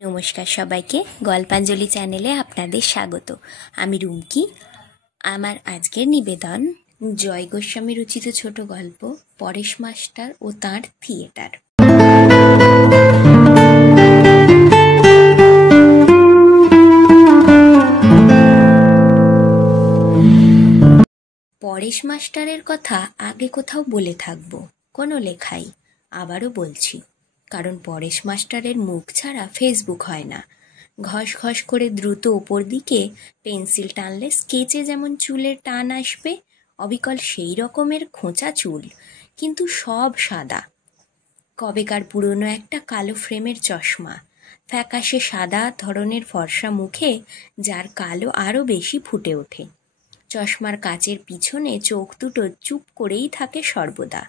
নমস্কার সবাইকে, গল্পাঞ্জলি চ্যানেলে আপনাদের স্বাগত। আমি রুমকি। আমার আজকের নিবেদন জয় গোস্বামী রচিত ছোট গল্প পরেশ মাস্টার ও তাঁর থিয়েটার। পরেশ মাস্টারের কথা আগে কোথাও বলে থাকবো, কোনো লেখাই। আবারও বলছি, কারণ পরেশ মাস্টারের মুখ ছাড়া ফেসবুক হয় না। ঘস ঘস করে দ্রুত ওপর দিকে পেন্সিল টানলে স্কেচে যেমন চুলের টান আসবে, অবিকল সেই রকমের খোঁচা চুল, কিন্তু সব সাদা। কবেকার পুরনো একটা কালো ফ্রেমের চশমা, ফ্যাকাশে সাদা ধরনের ফর্সা মুখে যার কালো আরও বেশি ফুটে ওঠে। চশমার কাচের পিছনে চোখ দুটো চুপ করেই থাকে সর্বদা।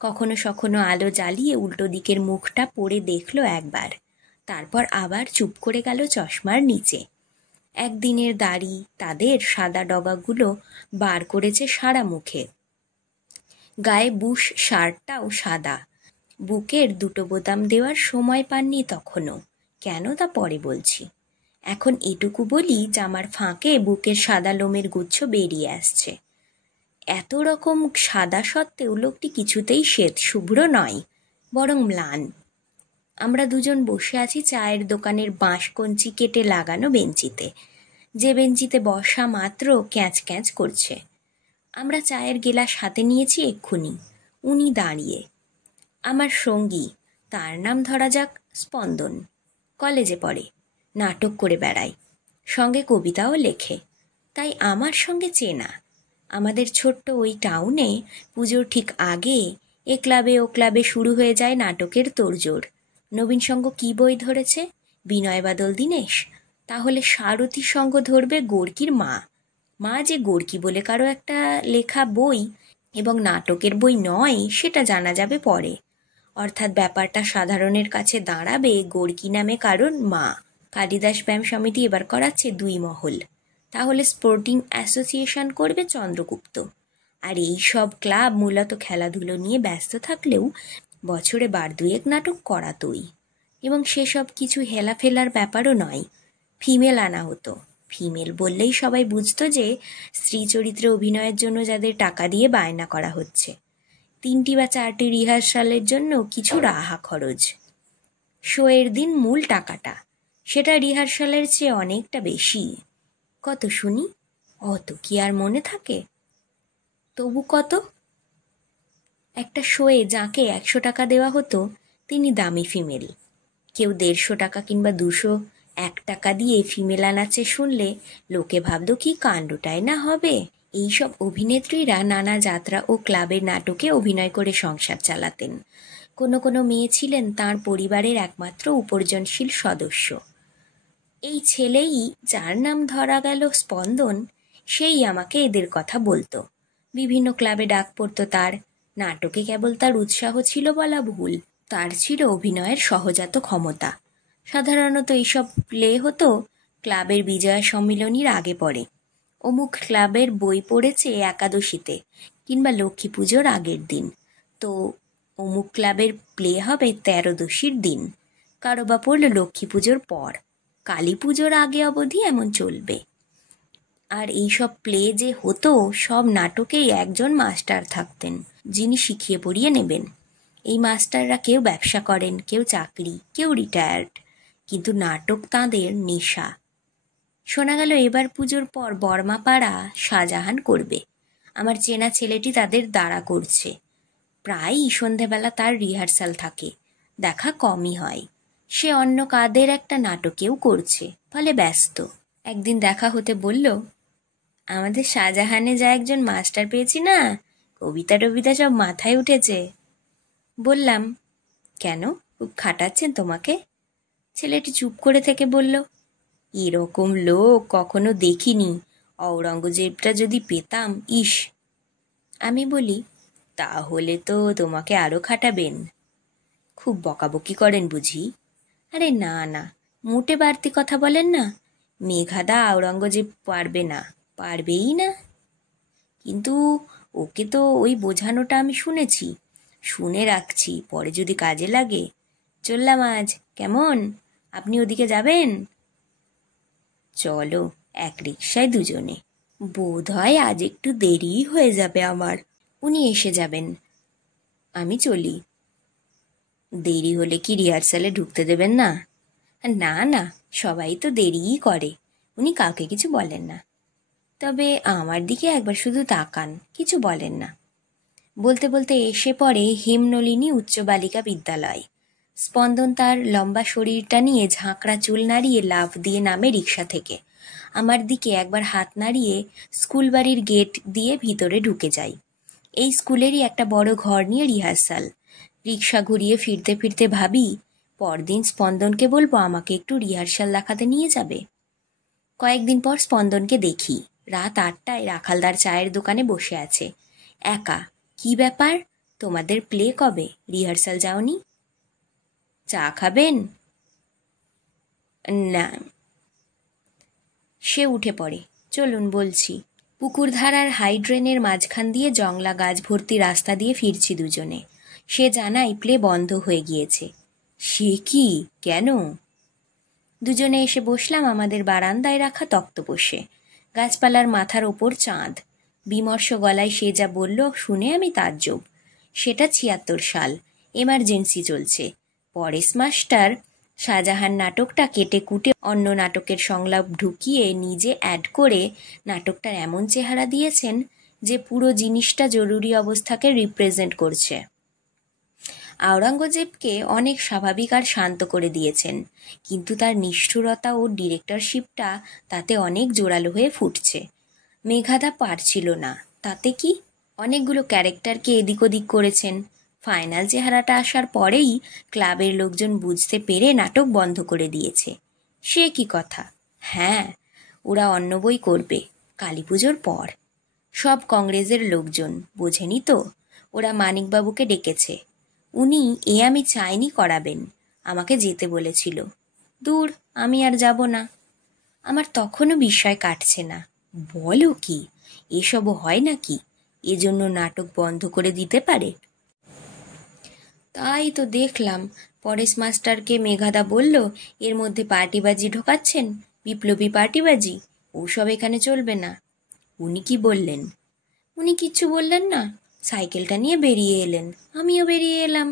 কখনো সখনো আলো জ্বালিয়ে উল্টো দিকের মুখটা পড়ে দেখল একবার, তারপর আবার চুপ করে গেল চশমার নিচে। একদিনের দাড়ি তাদের সাদা ডগাগুলো বার করেছে সারা মুখে। গায়ে বুশ শার্টটাও সাদা। বুকের দুটো বোতাম দেওয়ার সময় পাননি তখনও, কেন তা পরে বলছি। এখন এটুকু বলি, জামার ফাঁকে বুকের সাদা লোমের গুচ্ছ বেরিয়ে আসছে। এত রকম সাদা সত্ত্বেও লোকটি কিছুতেই শ্বেত শুভ্র নয়, বরং ম্লান। আমরা দুজন বসে আছি চায়ের দোকানের বাঁশ কঞ্চি কেটে লাগানো বেঞ্চিতে, যে বেঞ্চিতে বসা মাত্র ক্যাঁচ ক্যাঁচ করছে। আমরা চায়ের গেলাস হাতে নিয়েছি এক্ষুনি। উনি দাঁড়িয়ে। আমার সঙ্গী, তার নাম ধরা যাক স্পন্দন। কলেজে পড়ে, নাটক করে বেড়ায়, সঙ্গে কবিতাও লেখে, তাই আমার সঙ্গে চেনা। আমাদের ছোট্ট ওই টাউনে পুজোর ঠিক আগে এ ক্লাবে ও ক্লাবে শুরু হয়ে যায় নাটকের তোড়জোড়। নবীন সঙ্গ কী বই ধরেছে? বিনয় বাদল দীনেশ? তাহলে সারথী সঙ্গ ধরবে গোর্কির মা। মা যে গোর্কি বলে কারো একটা লেখা বই এবং নাটকের বই নয়, সেটা জানা যাবে পরে। অর্থাৎ ব্যাপারটা সাধারণের কাছে দাঁড়াবে গোর্কি নামে কারণ মা। কালিদাস ব্যায়াম সমিতি এবার করাচ্ছে 2 মহল। তাহলে স্পোর্টিং অ্যাসোসিয়েশন করবে চন্দ্রগুপ্ত। আর এই সব ক্লাব মূলত খেলাধুলো নিয়ে ব্যস্ত থাকলেও বছরে 2-1 নাটক করাতই। এবং সেসব কিছু হেলাফেলার ব্যাপারও নয়। ফিমেল আনা হতো। ফিমেল বললেই সবাই বুঝতো যে স্ত্রী চরিত্রে অভিনয়ের জন্য যাদের টাকা দিয়ে বায়না করা হচ্ছে। 3টি বা 4টি রিহার্সালের জন্য কিছু রাহা খরচ। শোয়ের দিন মূল টাকাটা, সেটা রিহার্সালের চেয়ে অনেকটা বেশি। কত শুনি? অত কি আর মনে থাকে? তবু কত? একটা শোয়ে যাকে 100 টাকা দেওয়া হতো, তিনি দামি ফিমেল। কেউ 150 টাকা কিংবা 201 টাকা দিয়ে ফিমেল আনাচ্ছে শুনলে লোকে ভাবত কি কাণ্ডটাই না হবে। এইসব অভিনেত্রীরা নানা যাত্রা ও ক্লাবের নাটকে অভিনয় করে সংসার চালাতেন। কোনো কোনো মেয়ে ছিলেন তাঁর পরিবারের একমাত্র উপার্জনশীল সদস্য। এই ছেলেই, যার নাম ধরা গেল স্পন্দন, সেই আমাকে এদের কথা বলতো। বিভিন্ন ক্লাবে ডাক পড়তো তার। নাটকে কেবল তার উৎসাহ ছিল বলা ভুল, তার ছিল অভিনয়ের সহজাত ক্ষমতা। সাধারণত এইসব প্লে হতো ক্লাবের বিজয়া সম্মিলনীর আগে পরে। অমুক ক্লাবের বই পড়েছে একাদশীতে কিংবা লক্ষ্মী পুজোর আগের দিন, তো অমুক ক্লাবের প্লে হবে 13দশীর দিন। কারো বা পড়ল লক্ষ্মী পুজোর পর, কালী পুজোর আগে অবধি এমন চলবে। আর এইসব প্লে যে হতো, সব নাটকেই একজন মাস্টার থাকতেন, যিনি শিখিয়ে পড়িয়ে নেবেন। এই মাস্টাররা কেউ ব্যবসা করেন, কেউ চাকরি, কেউ রিটায়ার্ড, কিন্তু নাটক তাঁদের নেশা। শোনা গেল এবার পুজোর পর বর্মাপাড়া শাহজাহান করবে। আমার চেনা ছেলেটি তাদের দাঁড়া করছে। প্রায়ই সন্ধেবেলা তার রিহার্সাল থাকে, দেখা কমই হয়। সে অন্য কাদের একটা নাটকেও করছে, ফলে ব্যস্ত। একদিন দেখা হতে বলল, আমাদের শাহজাহানে যা একজন মাস্টার পেয়েছি না, কবিতা টবিতা সব মাথায় উঠেছে। বললাম, কেন, খুব খাটাচ্ছেন তোমাকে? ছেলেটি চুপ করে থেকে বলল, এরকম লোক কখনো দেখিনি, ঔরঙ্গজেবটা যদি পেতাম, ইস। আমি বলি, তাহলে তো তোমাকে আরও খাটাবেন। খুব বকাবকি করেন বুঝি? আরে না না, মোটে বাড়তি কথা বলেন না। মেঘাদা ঔরঙ্গজেব পারবে না, পারবেই না। কিন্তু ওকে তো ওই বোঝানোটা আমি শুনেছি, শুনে রাখছি, পরে যদি কাজে লাগে। চললাম আজ, কেমন? আপনি ওদিকে যাবেন? চলো, এক রিকশায় দুজনে। বোধ হয় আজ একটু দেরি হয়ে যাবে আমার। উনি এসে যাবেন, আমি চলি। দেরি হলে কি রিহার্সালে ঢুকতে দেবেন না? না না, সবাই তো দেরিই করে। উনি কাউকে কিছু বলেন না, তবে আমার দিকে একবার শুধু তাকান, কিছু বলেন না। বলতে বলতে এসে পড়ে হেমনলিনী উচ্চ বালিকা বিদ্যালয়। স্পন্দন তার লম্বা শরীরটা নিয়ে ঝাঁকড়া চুল নাড়িয়ে লাফ দিয়ে নামে রিকশা থেকে। আমার দিকে একবার হাত নাড়িয়ে স্কুল বাড়ির গেট দিয়ে ভিতরে ঢুকে যাই। এই স্কুলেরই একটা বড় ঘর নিয়ে রিহার্সাল। রিকশা ঘুরিয়ে ফিরতে ফিরতে ভাবি, পরদিন স্পন্দনকে বলবো আমাকে একটু রিহার্সাল দেখাতে নিয়ে যাবে। কয়েকদিন পর স্পন্দনকে দেখি রাত 8টায় রাখালদার চায়ের দোকানে বসে আছে, একা। কি ব্যাপার, তোমাদের প্লে কবে? রিহার্সাল যাওনি? চা খাবেন? না। সে উঠে পড়ে, চলুন বলছি। পুকুরধারার হাইড্রেনের মাঝখান দিয়ে জংলা গাছ ভর্তি রাস্তা দিয়ে ফিরছি দুজনে। সে জানায় প্লে বন্ধ হয়ে গিয়েছে। সে কি, কেন? দুজনে এসে বসলাম আমাদের বারান্দায় রাখা তক্তপোষে। গাছপালার মাথার ওপর চাঁদ। বিমর্ষ গলায় সে যা বলল শুনে আমি তাজ্জব। সেটা 76 সাল, এমার্জেন্সি চলছে। পরেশ মাস্টার শাহজাহান নাটকটা কেটে কুটে অন্য নাটকের সংলাপ ঢুকিয়ে নিজে অ্যাড করে নাটকটার এমন চেহারা দিয়েছেন যে পুরো জিনিসটা জরুরি অবস্থাকে রিপ্রেজেন্ট করছে। আওরঙ্গজেবকে অনেক স্বাভাবিক আর শান্ত করে দিয়েছেন, কিন্তু তার নিষ্ঠুরতা ও ডিরেক্টরশিপটা তাতে অনেক জোরালো হয়ে ফুটছে। মেঘাদা পারছিল না, তাতে কি? অনেকগুলো ক্যারেক্টারকে এদিক ওদিক করেছেন। ফাইনাল চেহারাটা আসার পরেই ক্লাবের লোকজন বুঝতে পেরে নাটক বন্ধ করে দিয়েছে। সে কি কথা? হ্যাঁ, ওরা অন্য বই করবে কালী পুজোর পর। সব কংগ্রেসের লোকজন, বোঝেনি তো? ওরা মানিকবাবুকে ডেকেছে। উনি আমি চাইনি করাবেন, আমাকে যেতে বলেছিল। দূর, আমি আর যাব না। আমার তখনও বিস্ময় কাটছে না। বলো কি, এসবও হয় নাকি? এজন্য নাটক বন্ধ করে দিতে পারে? তাই তো দেখলাম, পরেশ মাস্টারকে মেঘাদা বলল এর মধ্যে পার্টিবাজি ঢোকাচ্ছেন, বিপ্লবী পার্টিবাজি, ওসব এখানে চলবে না। উনি কি বললেন? উনি কিচ্ছু বললেন না, সাইকেলটা নিয়ে বেরিয়ে এলেন, আমিও বেরিয়ে এলাম।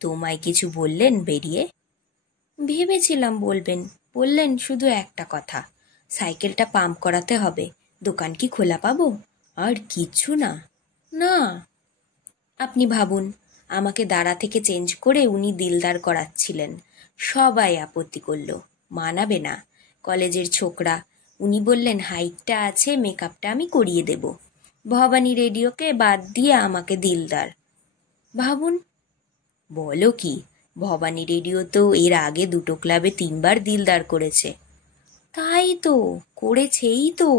তোমায় কিছু বললেন বেরিয়ে? ভেবেছিলাম বলবেন, বললেন শুধু একটা কথা, সাইকেলটা পাম্প করাতে হবে, দোকান কি খোলা পাবো? আর কিচ্ছু না। না। আপনি ভাবুন, আমাকে দাঁড়া থেকে চেঞ্জ করে উনি দিলদার করাচ্ছিলেন। সবাই আপত্তি করল, মানাবে না, কলেজের ছোকরা। উনি বললেন হাইটটা আছে, মেকআপটা আমি করিয়ে দেব। ভবানী রেডিওকে বাদ দিয়ে আমাকে দিলদার। ভাবুন। বলো কি, ভবানী রেডিও তো এর আগে 2টো ক্লাবে 3বার দিলদার করেছে। তাই তো, করেছেই তো।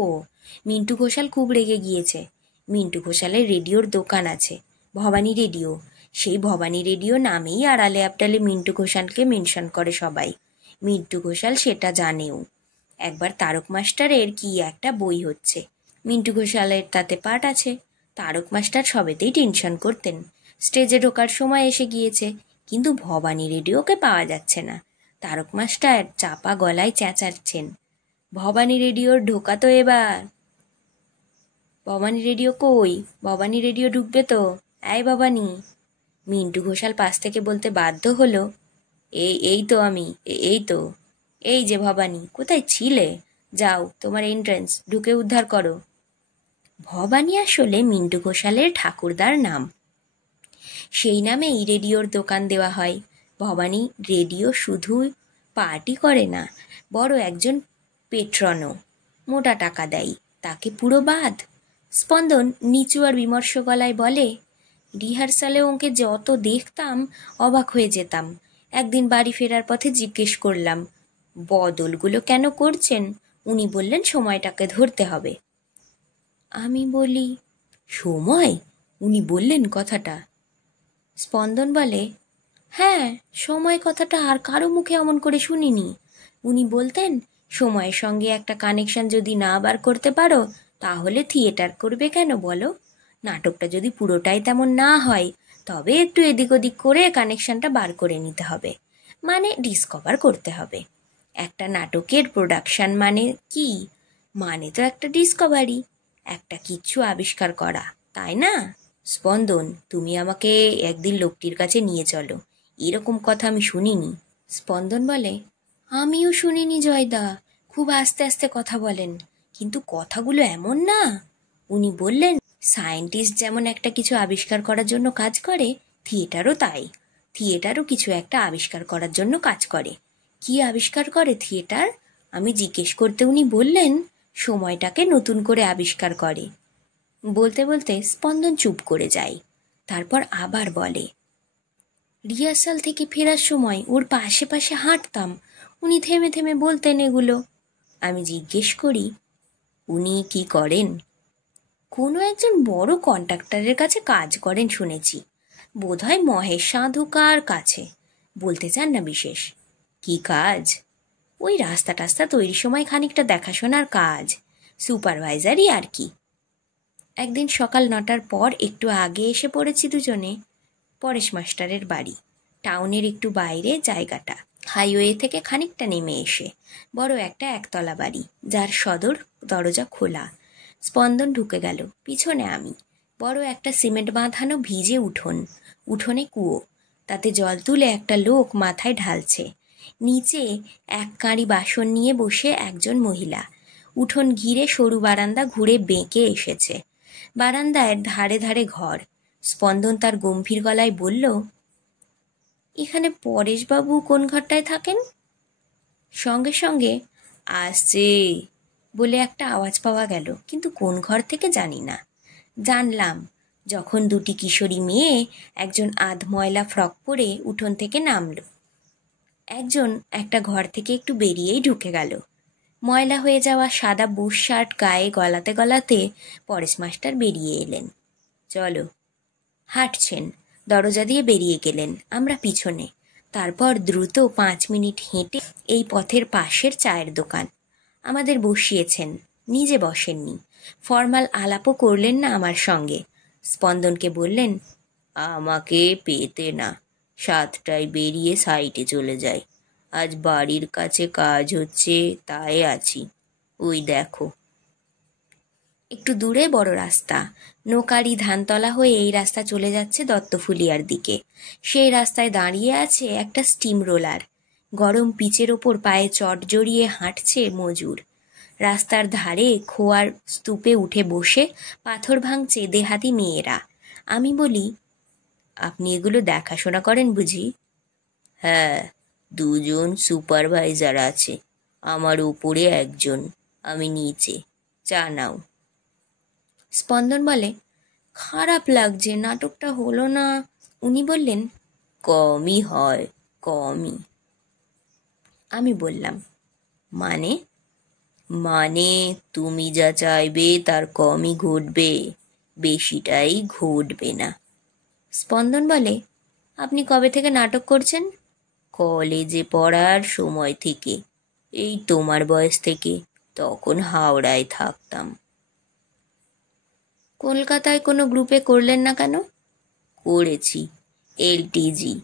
মিন্টু ঘোষাল খুব রেগে গিয়েছে। মিন্টু ঘোষালের রেডিওর দোকান আছে, ভবানী রেডিও। সেই ভবানী রেডিও নামেই আড়ালে আবডালে মিন্টু ঘোষালকে মেনশন করে সবাই। মিন্টু ঘোষাল সেটা জানেও। একবার তারক মাস্টারের কি একটা বই হচ্ছে, মিন্টু ঘোষালের তাতে পার্ট আছে। তারক মাস্টার সবেতেই টেনশন করতেন। স্টেজে ঢোকার সময় এসে গিয়েছে, কিন্তু ভবানী রেডিওকে পাওয়া যাচ্ছে না। তারক মাস্টার চাপা গলায় চেঁচাচ্ছেন, ভবানী রেডিওর ঢোকা তো এবার। ভবানী রেডিও কই? ভবানী রেডিও ঢুকবে তো, এই ভবানী। মিন্টু ঘোষাল পাশ থেকে বলতে বাধ্য হলো, এই তো আমি, এই তো। এই যে ভবানী, কোথায় ছিলে? যাও, তোমার এন্ট্রান্স, ঢুকে উদ্ধার করো। ভবানী আসলে মিন্টু ঘোষালের ঠাকুরদার নাম। সেই নামেই রেডিওর দোকান দেওয়া হয়। ভবানী রেডিও শুধু পার্টি করে না, বড় একজন পেট্রনও। মোটা টাকা দেয়, তাকে পুরো বাদ। স্পন্দন নিচু আর বিমর্ষ গলায় বলে, রিহার্সালে ওকে যত দেখতাম অবাক হয়ে যেতাম। একদিন বাড়ি ফেরার পথে জিজ্ঞেস করলাম, বদলগুলো কেন করছেন? উনি বললেন সময়টাকে ধরতে হবে। আমি বলি, সময়? উনি বললেন কথাটা? স্পন্দন বলে, হ্যাঁ, সময় কথাটা আর কারো মুখে অমন করে শুনিনি। উনি বলতেন সময়ের সঙ্গে একটা কানেকশন যদি না বার করতে পারো তাহলে থিয়েটার করবে কেন বলো? নাটকটা যদি পুরোটাই তেমন না হয় তবে একটু এদিক ওদিক করে কানেকশনটা বার করে নিতে হবে। মানে ডিসকভার করতে হবে। একটা নাটকের প্রোডাকশন মানে কি? মানে তো একটা ডিসকভারি, একটা কিচ্ছু আবিষ্কার করা, তাই না? স্পন্দন, তুমি আমাকে একদিন লোকটির কাছে নিয়ে চলো, এরকম কথা আমি শুনিনি। স্পন্দন বলে, আমিও শুনিনি জয়দা, খুব আস্তে আস্তে কথা বলেন, কিন্তু কথাগুলো এমন না। উনি বললেন, সায়েন্টিস্ট যেমন একটা কিছু আবিষ্কার করার জন্য কাজ করে, থিয়েটারও তাই। থিয়েটারও কিছু একটা আবিষ্কার করার জন্য কাজ করে। কি আবিষ্কার করে থিয়েটার? আমি জিজ্ঞেস করতে উনি বললেন, সময়টাকে নতুন করে আবিষ্কার করে। বলতে বলতে স্পন্দন চুপ করে যায়। তারপর আবার বলে, রিহার্সাল থেকে ফেরার সময় ওর পাশে পাশে হাঁটতাম, উনি থেমে থেমে বলতেন এগুলো। আমি জিজ্ঞেস করি, উনি কি করেন? কোনো একজন বড় কন্ট্রাক্টরের কাছে কাজ করেন শুনেছি, বোধহয় মহেশ সাধুকার কাছে। বলতে চান না বিশেষ? কি কাজ? ওই রাস্তা টাস্তা তৈরির সময় খানিকটা দেখাশোনার কাজ, সুপারভাইজারই আর কি। একদিন সকাল 9টার পর একটু আগে এসে পড়েছি দুজনে। পরেশ মাস্টারের বাড়ি টাউনের একটু বাইরে জায়গাটা, হাইওয়ে থেকে খানিকটা নেমে এসে বড় একটা একতলা বাড়ি, যার সদর দরজা খোলা। স্পন্দন ঢুকে গেল, পিছনে আমি। বড় একটা সিমেন্ট বাঁধানো ভিজে উঠোন, উঠোনে কুয়ো, তাতে জল তুলে একটা লোক মাথায় ঢালছে। নিচে এক কাঁড়ি বাসন নিয়ে বসে একজন মহিলা। উঠোন ঘিরে সরু বারান্দা ঘুরে বেঁকে এসেছে, বারান্দায় ধারে ধারে ঘর। স্পন্দন তার গম্ভীর গলায় বলল, এখানে পরেশবাবু কোন ঘরটায় থাকেন? সঙ্গে সঙ্গে আসছে বলে একটা আওয়াজ পাওয়া গেল, কিন্তু কোন ঘর থেকে জানি না। জানলাম যখন দুটি কিশোরী মেয়ে, একজন আধময়লা ফ্রক পরে উঠোন থেকে নামল, একজন একটা ঘর থেকে একটু বেরিয়েই ঢুকে গেল। ময়লা হয়ে যাওয়া সাদা বুশ শার্ট গায়ে গলাতে গলাতে পরেশ মাস্টার বেরিয়ে এলেন। চলো। হাঁটছেন, দরজা দিয়ে বেরিয়ে গেলেন, আমরা পিছনে। তারপর দ্রুত 5 মিনিট হেঁটে এই পথের পাশের চায়ের দোকান। আমাদের বসিয়েছেন, নিজে বসেননি। ফর্মাল আলাপও করলেন না আমার সঙ্গে। স্পন্দনকে বললেন, আমাকে পেতে না, 7টায় বেরিয়ে সাইটে চলে যাই। আজ বাড়ির কাছে কাজ হচ্ছে, তাই আছি। ওই দেখো। একটু দূরে বড় রাস্তা, নোকারি ধানতলা হয়ে এই রাস্তা চলে যাচ্ছে দত্তফুলিয়ার দিকে। সেই রাস্তায় দাঁড়িয়ে আছে একটা স্টিম রোলার, গরম পিচের ওপর পায়ে চট জড়িয়ে হাঁটছে মজুর। রাস্তার ধারে খোয়ার স্তূপে উঠে বসে পাথর ভাঙছে দেহাতি মেয়েরা। আমি বলি, আপনি এগুলো দেখাশোনা করেন বুঝি? হ্যাঁ, 2জন সুপারভাইজার আছে, আমার উপরে একজন, আমি নিচে। চা নাও। স্পন্দন বলে, খারাপ লাগছে, নাটকটা হলো না। উনি বললেন, কমই হয়, কমই। আমি বললাম, মানে? মানে তুমি যা চাইবে তার কমই ঘটবে, বেশিটাই ঘটবে না। স্পন্দন বলে, আপনি কবে থেকে নাটক করছেন? কলেজে পড়ার সময় থেকে, এই তোমার বয়স থেকে। তখন হাওড়ায় থাকতাম। কলকাতায় কোনো গ্রুপে করলেন না কেন? করেছি, এলটিজি,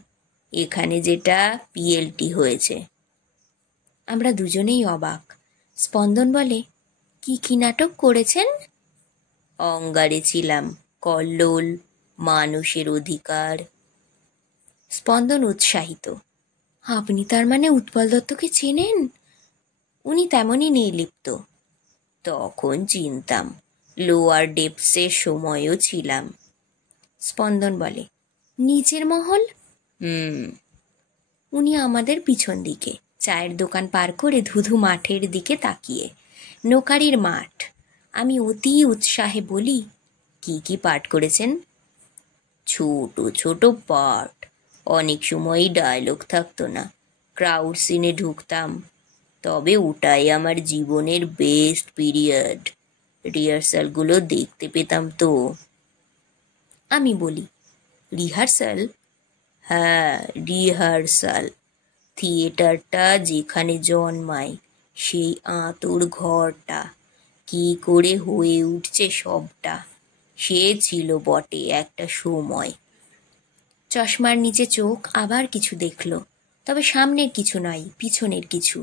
এখানে যেটা পিএলটি হয়েছে। আমরা দুজনেই অবাক। স্পন্দন বলে, কি কি নাটক করেছেন? অঙ্গারে ছিলাম, কল্লোল, মানুষের অধিকার। স্পন্দন উৎসাহিত, আপনি তার মানে উৎপল দত্তকে চেনেন? উনি তেমনই নির্লিপ্ত। তখন চিনতাম, লোয়ার ডেপসের সময়ও ছিলাম। স্পন্দন বলে, নিচের মহল? উনি আমাদের পিছন দিকে, চায়ের দোকান পার করে ধুধু মাঠের দিকে তাকিয়ে। নোকারির মাঠ। আমি অতি উৎসাহে বলি, কি কি পাঠ করেছেন? ছোট ছোট পাঠ, অনেক সময়ই ডায়লগ থাকতো না, ক্রাউড সিনে ঢুকতাম। তবে ওটাই আমার জীবনের বেস্ট পিরিয়ড, রিহার্সালগুলো দেখতে পেতাম তো। আমি বলি, রিহার্সাল? হ্যাঁ, রিহার্সাল। থিয়েটারটা যেখানে জন্মায়, সেই আঁতুর ঘরটা কি করে হয়ে উঠছে সবটা, সে ছিল বটে একটা সময়। চশমার নিচে চোখ আবার কিছু দেখল। তবে সামনের কিছু নয়, পিছনের কিছু।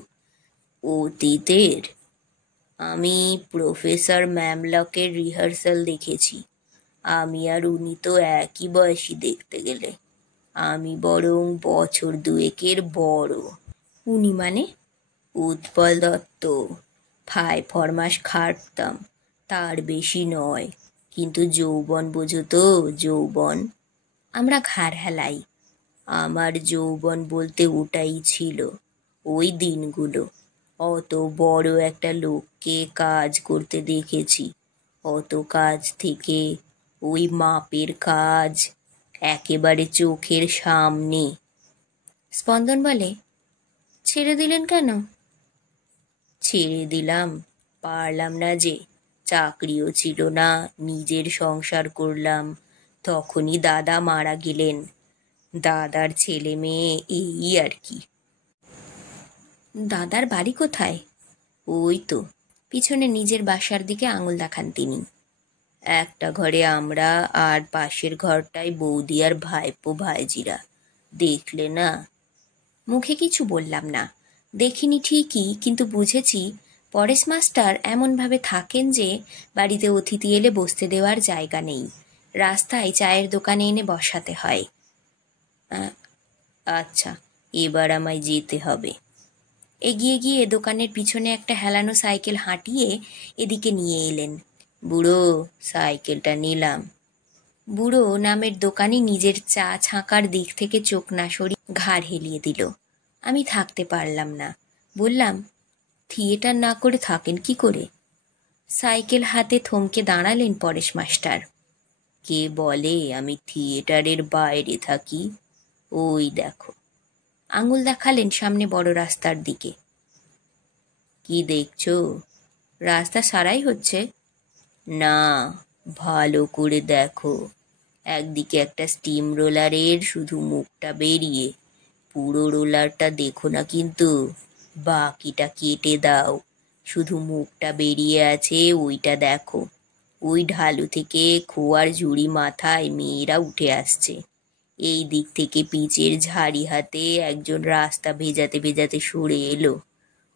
অতীতের? আমি প্রফেসর ম্যামলকের রিহার্সাল দেখেছি। আমি আর উনি তো একই বয়সী দেখতে গেলে। আমি বরং বছর দুয়েকের বড়। উনি মানে? উৎপল দত্ত। 5 খাটতাম, তার বেশি নয়। কিন্তু যৌবন বোঝো তো, যৌবন। আমরা ঘাড় হেলাই। আমার যৌবন বলতে ওটাই ছিল, ওই দিনগুলো। অত বড় একটা লোককে কাজ করতে দেখেছি, অত কাজ থেকে ওই মাপের কাজ, একেবারে চোখের সামনে। স্পন্দন বলে, ছেড়ে দিলেন কেন? ছেড়ে দিলাম, পারলাম না যে। চাকরিও ছিল না, নিজের সংসার করলাম। তখনই দাদা মারা গেলেন। দাদার ছেলে মেয়ে এই আর কি। দাদার বাড়ি কোথায়? ওই তো পিছনে নিজের বাসার দিকে আঙুল দেখান তিনি। একটা ঘরে আমরা, আর পাশের ঘরটায় বৌদি আর ভাইপো ভাইজিরা। দেখলে না? মুখে কিছু বললাম না। দেখিনি ঠিকই, কিন্তু বুঝেছি পরেশ মাস্টার এমনভাবে থাকেন যে বাড়িতে অতিথি এলে বসতে দেওয়ার জায়গা নেই, রাস্তায় চায়ের দোকানে এনে বসাতে হয়। আচ্ছা, এবার আমায় যেতে হবে। এগিয়ে গিয়ে দোকানের পিছনে একটা হেলানো সাইকেল হাঁটিয়ে এদিকে নিয়ে এলেন। বুড়ো, সাইকেলটা নিলাম। বুড়ো নামের দোকানি নিজের চা ছাঁকার দিক থেকে চোখ না সরিয়ে ঘাড় হেলিয়ে দিল। আমি থাকতে পারলাম না, বললাম, থিয়েটার না করে থাকেন কি করে? সাইকেল হাতে থমকে দাঁড়ালেন পরেশ মাস্টার। কে বলে আমি থিয়েটারের বাইরে থাকি? ওই দেখো। আঙুল দেখালেন সামনে বড় রাস্তার দিকে। কি দেখছো? রাস্তা সারাই হচ্ছে। না, ভালো করে দেখো। একদিকে একটা স্টিম রোলারের শুধু মুখটা বেরিয়ে, পুরো রোলারটা দেখো না কিন্তু। বাকিটা কেটে দাও, শুধু মুখটা বেরিয়ে আছে ওইটা দেখো। ওই ঢালু থেকে খোয়ার ঝুড়ি মাথায় মেয়েরা উঠে আসছে। এই দিক থেকে পিচের ঝাড়ি হাতে একজন রাস্তা ভেজাতে ভেজাতে সরে এলো।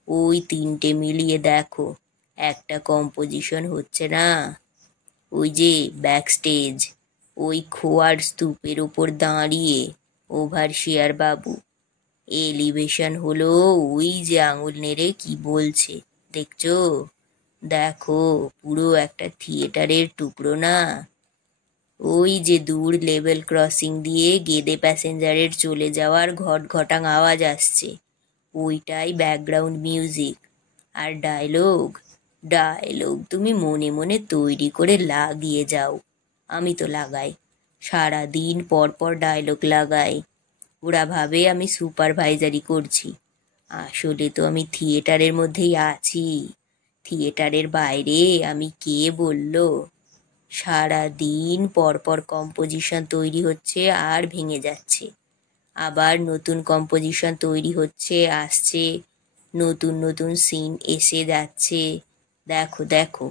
ওই তিনটে মিলিয়ে দেখো, একটা কম্পোজিশন হচ্ছে না? ওই যে ব্যাক স্টেজ, ওই খোয়ার স্তূপের ওপর দাঁড়িয়ে ওভারসিয়ার বাবু। এলিভেশন হলো ওই যে আঙুল নেড়ে কি বলছে, দেখছো? দেখো, পুরো একটা থিয়েটারের টুকরো না? ওই যে দূর লেভেল ক্রসিং দিয়ে গেদে প্যাসেঞ্জারের চলে যাওয়ার ঘটঘটাং আওয়াজ আসছে, ওইটাই ব্যাকগ্রাউন্ড মিউজিক। আর ডায়লগ, ডায়লগ তুমি মনে মনে তৈরি করে লাগিয়ে যাও। আমি তো লাগাই, সারাদিন পর পর ডায়লগ লাগাই। ওরা ভাবে আমি সুপারভাইজারি করছি, আসলে তো আমি থিয়েটারের মধ্যেই আছি। থিয়েটারের বাইরে আমি কে বললো? সারাদিন পর পর কম্পোজিশন তৈরি হচ্ছে আর ভেঙে যাচ্ছে, আবার নতুন কম্পোজিশন তৈরি হচ্ছে, আসছে, নতুন নতুন সিন এসে যাচ্ছে। দেখো দেখো,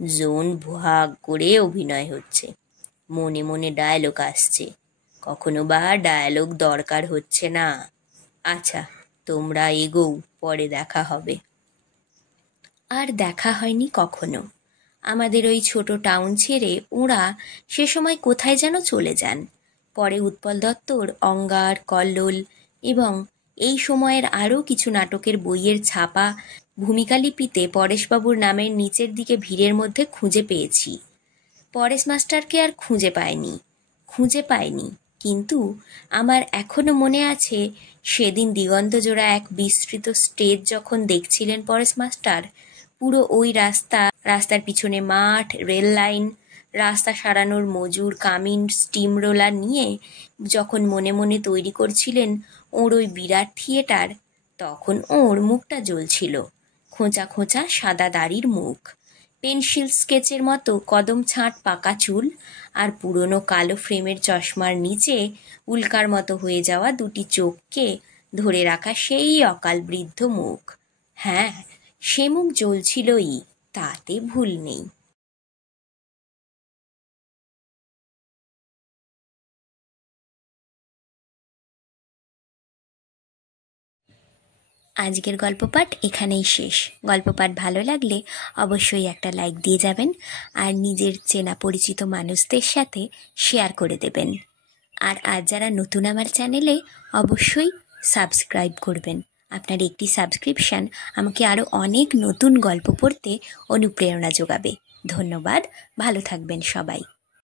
জোন ভাগ করে অভিনয় হচ্ছে, মনে মনে ডায়লগ আসছে, কখনো বা ডায়লগ দরকার হচ্ছে না। আচ্ছা, তোমরা এগোও, পরে দেখা হবে। আর দেখা হয়নি কখনো। আমাদের ওই ছোট টাউন ছেড়ে ওরা সে সময় কোথায় যেন চলে যান। পরে উৎপল দত্তর অঙ্গার, কল্লোল এবং এই সময়ের আরও কিছু নাটকের বইয়ের ছাপা ভূমিকালিপিতে পরেশবাবুর নামের নিচের দিকে ভিড়ের মধ্যে খুঁজে পেয়েছি। পরেশ মাস্টারকে আর খুঁজে পাইনি, কিন্তু আমার এখনো মনে আছে সেদিন দিগন্তজোড়া এক বিস্তৃত স্টেজ যখন দেখছিলেন পরেশ মাস্টার। পুরো ওই রাস্তার পিছনে মাঠ, রেল লাইন, রাস্তা সারানোর মজুর, কামিন, স্টিম রোলার নিয়ে যখন মনে মনে তৈরি করছিলেন ওর ওই বিরাট থিয়েটার, তখন ওর মুখটা জ্বলছিল, খোঁচা খোঁচা সাদা দাড়ির মুখ, পেন্সিল স্কেচের মতো কদম ছাঁট পাকা চুল, আর পুরনো কালো ফ্রেমের চশমার নিচে উল্কার মতো হয়ে যাওয়া দুটি চোখকে ধরে রাখা সেই অকাল বৃদ্ধ মুখ। হ্যাঁ, সে মুখ জ্বলছিলই, তাতে ভুল নেই। আজকের গল্প পাঠ এখানেই শেষ। গল্প পাঠ ভালো লাগলে অবশ্যই একটা লাইক দিয়ে যাবেন আর নিজের চেনা পরিচিত মানুষদের সাথে শেয়ার করে দেবেন। আর আজ যারা নতুন আমার চ্যানেলে, অবশ্যই সাবস্ক্রাইব করবেন। আপনার একটি সাবস্ক্রিপশান আমাকে আরও অনেক নতুন গল্প পড়তে অনুপ্রেরণা যোগাবে। ধন্যবাদ, ভালো থাকবেন সবাই।